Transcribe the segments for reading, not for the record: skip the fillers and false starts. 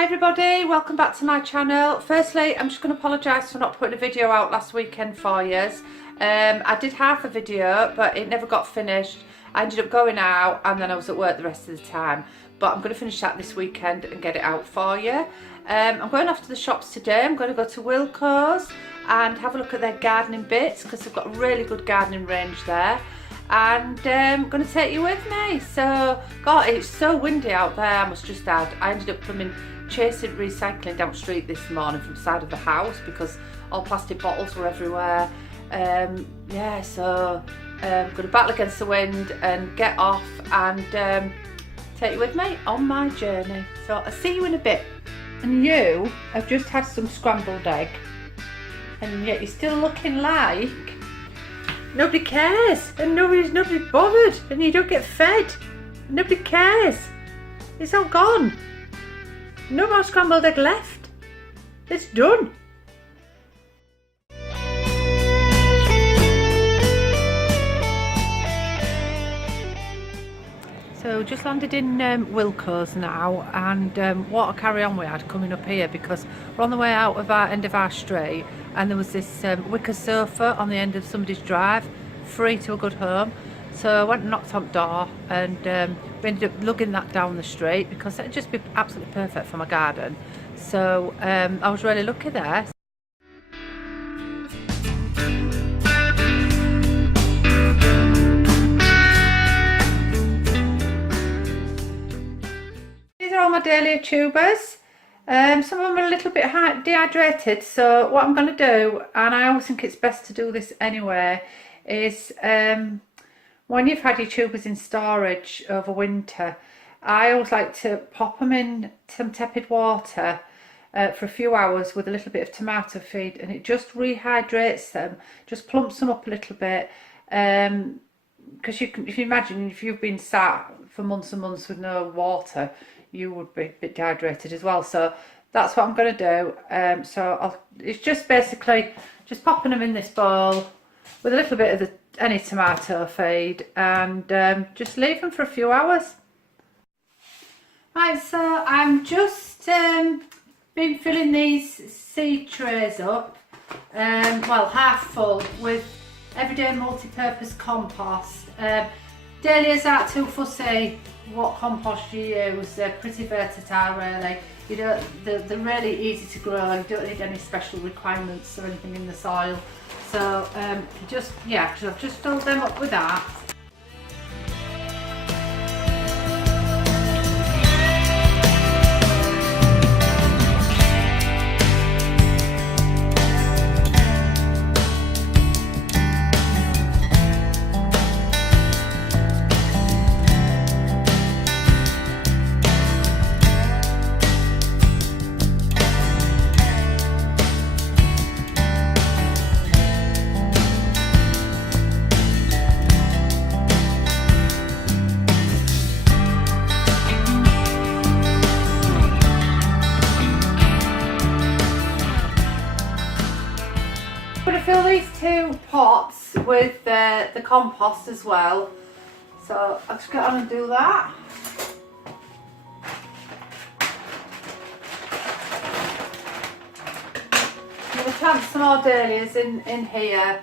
Hi everybody, welcome back to my channel. Firstly, I'm just going to apologise for not putting a video out last weekend for you. I did half a video but it never got finished. I ended up going out and then I was at work the rest of the time. But I'm going to finish that this weekend and get it out for you. I'm going off to the shops today. I'm going to go to Wilko's and have a look at their gardening bits because they've got a really good gardening range there. And I'm going to take you with me. So, God, it's so windy out there, I must just add. I ended up chasing recycling down the street this morning from the side of the house because all plastic bottles were everywhere. Yeah, so I'm going to battle against the wind and get off and take you with me on my journey. So I'll see you in a bit. And you have just had some scrambled egg and yet you're still looking like nobody cares and nobody's bothered and you don't get fed. Nobody cares. It's all gone. No more scrambled egg left. It's done. So just landed in Wilko's now, and what a carry on we had coming up here because we're on the way out of our end of our street and there was this wicker sofa on the end of somebody's drive, free to a good home. So I went and knocked on the door and we ended up lugging that down the street because it'd just be absolutely perfect for my garden. So I was really lucky there. These are all my Dahlia tubers. Some of them are a little bit dehydrated, so what I'm going to do, and I always think it's best to do this anyway, is when you've had your tubers in storage over winter, I always like to pop them in some tepid water for a few hours with a little bit of tomato feed, and it just rehydrates them, just plumps them up a little bit. Because if you imagine if you've been sat for months and months with no water, you would be a bit dehydrated as well. So that's what I'm going to do. It's just basically just popping them in this bowl with a little bit of any tomato feed and just leave them for a few hours. Right, so I'm just been filling these seed trays up, well, half full with everyday multi-purpose compost. Dahlias aren't too fussy what compost you use. They're pretty versatile, really. They're really easy to grow. You don't need any special requirements or anything in the soil. So I've just filled them up with that. Fill these two pots with the compost as well, so I'll just get on and do that. I'm going to plant some more dahlias in here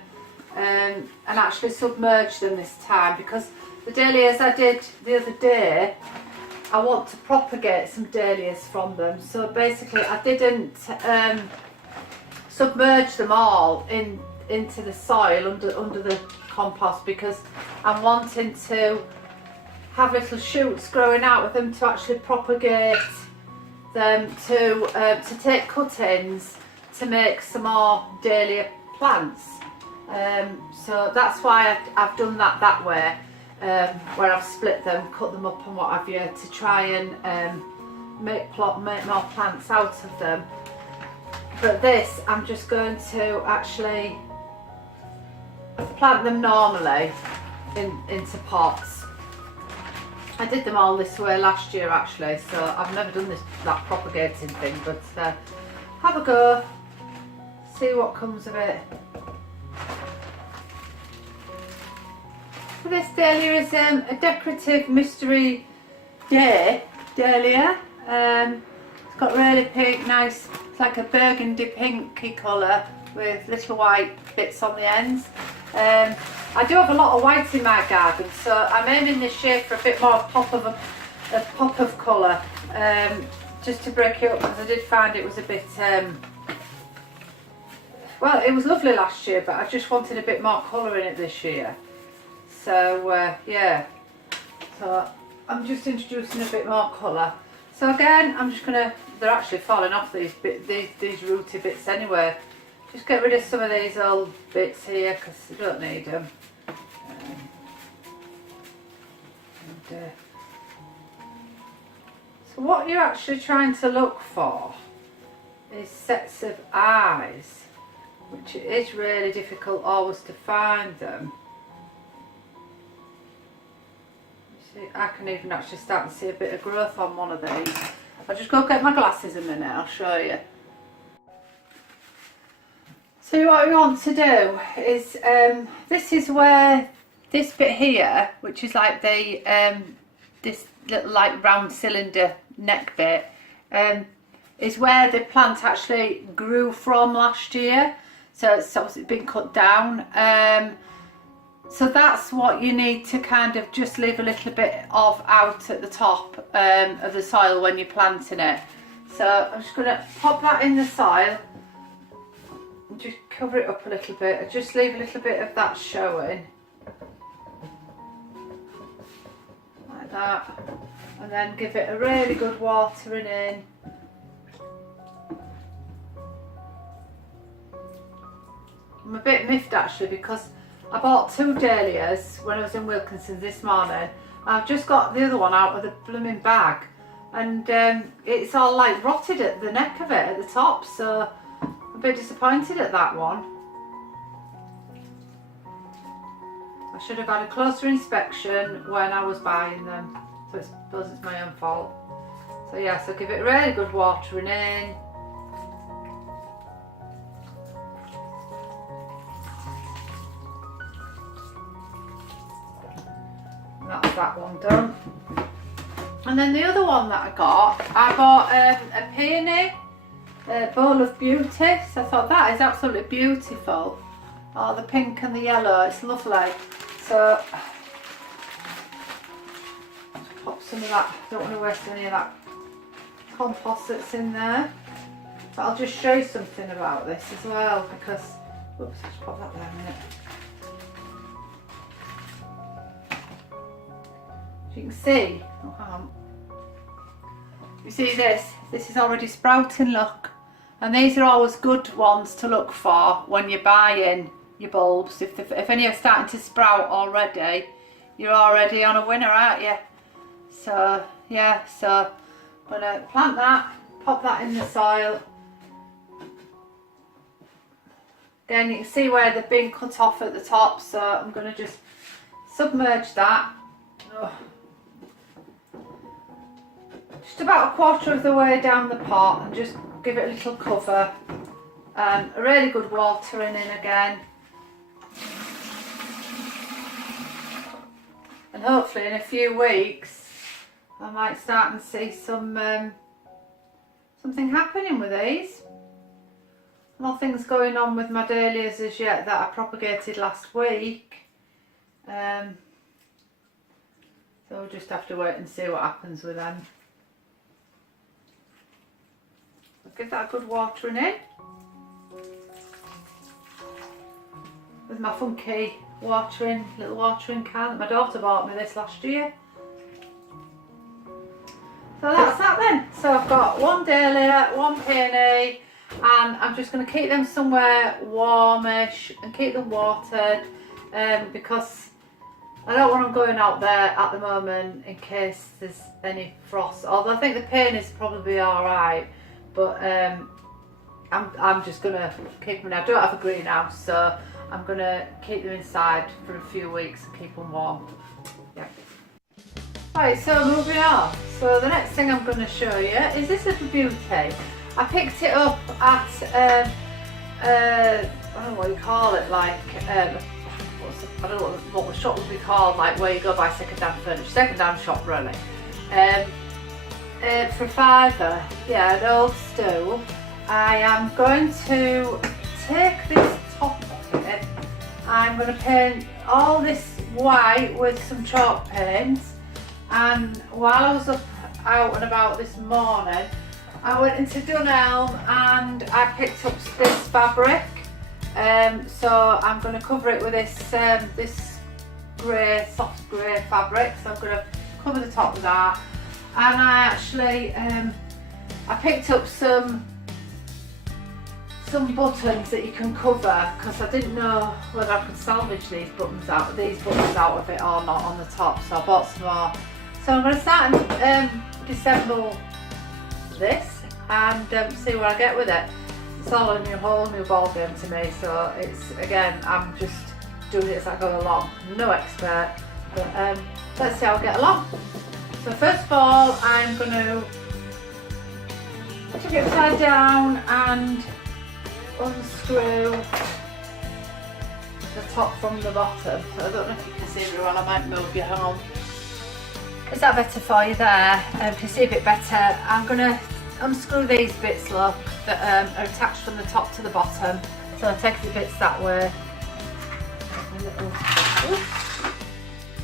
and actually submerge them this time because the dahlias I did the other day, I want to propagate some dahlias from them. So basically I didn't submerge them all into the soil under the compost because I'm wanting to have little shoots growing out of them to actually propagate them to take cuttings to make some more dahlia plants. So that's why I've done that way, where I've split them, cut them up and what have you, to try and make more plants out of them. But this, I'm just going to actually plant them normally into pots. I did them all this way last year actually, so I've never done that propagating thing, but have a go, see what comes of it. So this dahlia is a decorative mystery dahlia. It's got really pink, nice, it's like a burgundy pinky colour with little white bits on the ends. I do have a lot of white in my garden, so I'm aiming this year for a bit more pop of colour, just to break it up, because I did find it was a bit, well, it was lovely last year, but I just wanted a bit more colour in it this year. So yeah, so I'm just introducing a bit more colour. So again, I'm just gonna, they're actually falling off these rooty bits anyway. Just get rid of some of these old bits here because you don't need them. So what you're actually trying to look for is sets of eyes, which it is really difficult always to find them. You see, I can even actually start to see a bit of growth on one of these. I'll just go get my glasses a minute, I'll show you. So what we want to do is, this is where this bit here, which is like the this little like round cylinder neck bit, is where the plant actually grew from last year. So it's obviously been cut down. So that's what you need to kind of just leave a little bit of out at the top of the soil when you're planting it. So I'm just going to pop that in the soil. Just cover it up a little bit and just leave a little bit of that showing like that, and then give it a really good watering in. I'm a bit miffed actually because I bought 2 dahlias when I was in Wilkinson's this morning. I've just got the other one out of the blooming bag, and it's all like rotted at the neck of it at the top, so a bit disappointed at that one. I should have had a closer inspection when I was buying them, so I suppose it's my own fault. So yeah, so give it a really good watering in. And that's that one done. And then the other one that I bought a peony. Bowl of Beauty, so I thought that is absolutely beautiful. Oh, the pink and the yellow, it's lovely. So pop some of that, don't want to waste any of that compost that's in there. But I'll just show you something about this as well, because, whoops, I'll just pop that there a minute. As you can see, oh hang on. You see this is already sprouting, look. And these are always good ones to look for when you're buying your bulbs. If any are starting to sprout already, you're already on a winner, aren't you? So yeah, so I'm going to plant that, pop that in the soil. Again, you can see where they've been cut off at the top, so I'm going to just submerge that. Oh. Just about 1/4 of the way down the pot, and just give it a little cover and a really good watering in again. And hopefully in a few weeks I might start and see something happening with these. Nothing's going on with my dahlias as yet that I propagated last week. So we'll just have to wait and see what happens with them. Give that a good watering in with my funky little watering can. My daughter bought me this last year. So that's that then. So I've got 1 dahlia, 1 peony, and I'm just going to keep them somewhere warmish and keep them watered, because I don't want them going out there at the moment in case there's any frost. Although I think the peony's probably alright. But I'm just going to keep them. I don't have a greenhouse, so I'm going to keep them inside for a few weeks and keep them warm. Yeah. Right, so moving on. So the next thing I'm going to show you is this little beauty. I picked it up at, I don't know what you call it, like, I don't know what the shop would be called, like where you go buy second-hand furniture, second-hand shop really. for a £5, yeah, an old stool. I am going to take this top off it. I'm going to paint all this white with some chalk paint, and while I was out and about this morning, I went into Dunelm and I picked up this fabric. So I'm going to cover it with this grey, soft grey fabric. So I'm going to cover the top with that. And I actually I picked up some buttons that you can cover, because I didn't know whether I could salvage these buttons out of it or not on the top. So I bought some more. So I'm going to start and disassemble this and see where I get with it. It's all a whole new ball game to me. So it's, again, I'm just doing it as I go along. I'm no expert, but let's see how I get along. So first of all, I'm going to put it upside down and unscrew the top from the bottom. So I don't know if you can see very well, I might move you home. Is that better for you there? You can see a bit better. I'm going to unscrew these bits, look, that are attached from the top to the bottom. So I'll take the bits that way.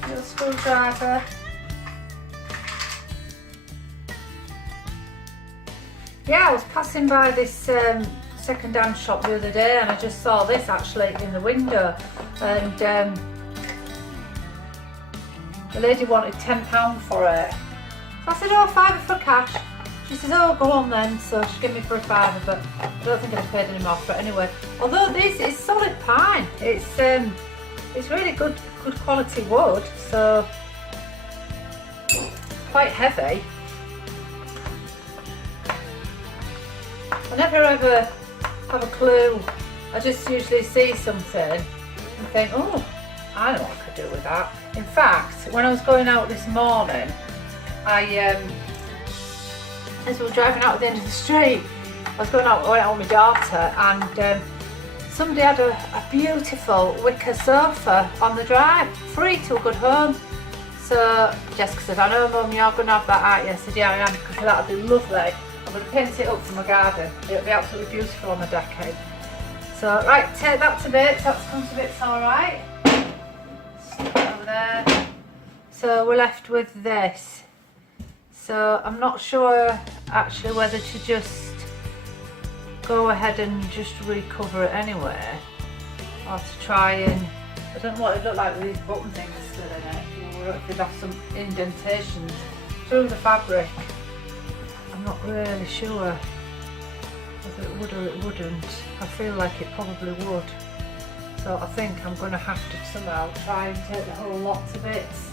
A little screwdriver. Yeah, I was passing by this second-hand shop the other day and I just saw this actually in the window, and the lady wanted £10 for it. So I said, oh, £5 for cash. She says, oh, go on then. So she gave me for a £5, but I don't think I've paid any more for it anyway. Although this is solid pine, it's really good quality wood, so quite heavy. I never ever have a clue. I just usually see something and think, oh, I know what I could do with that. In fact, when I was going out this morning, as we were driving out at the end of the street, I was going out with my daughter, and somebody had a beautiful wicker sofa on the drive, free to a good home. So Jessica said, I know, Mum, you're going to have that, aren't you? I said, yeah, I am, because that would be lovely. I'm going to paint it up for my garden. It'll be absolutely beautiful on the decking. So, right, take that to bits. That's come to bits all right. Stick it over there. So we're left with this. So I'm not sure actually whether to just go ahead and just recover it anyway, or to try and, I don't know what it looked like with these button things still in it, or if they'd have some indentations through the fabric. I'm not really sure whether it would or it wouldn't. I feel like it probably would. So I think I'm going to have to somehow try and take the whole lot to bits.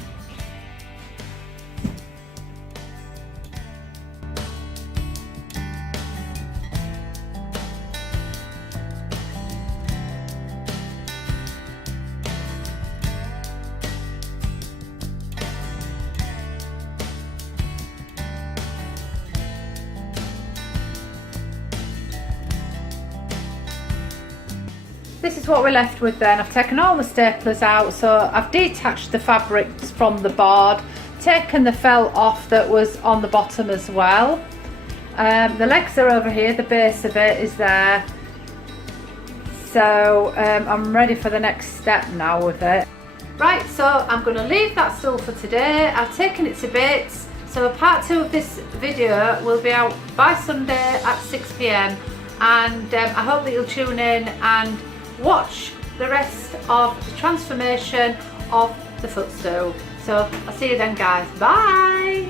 This is what we're left with then. I've taken all the staplers out, so I've detached the fabrics from the board, taken the felt off that was on the bottom as well. The legs are over here, the base of it is there. So I'm ready for the next step now with it. Right, so I'm going to leave that stool for today. I've taken it to bits. So part 2 of this video will be out by Sunday at 6 PM, and I hope that you'll tune in and watch the rest of the transformation of the footstool. So I'll see you then, guys. Bye.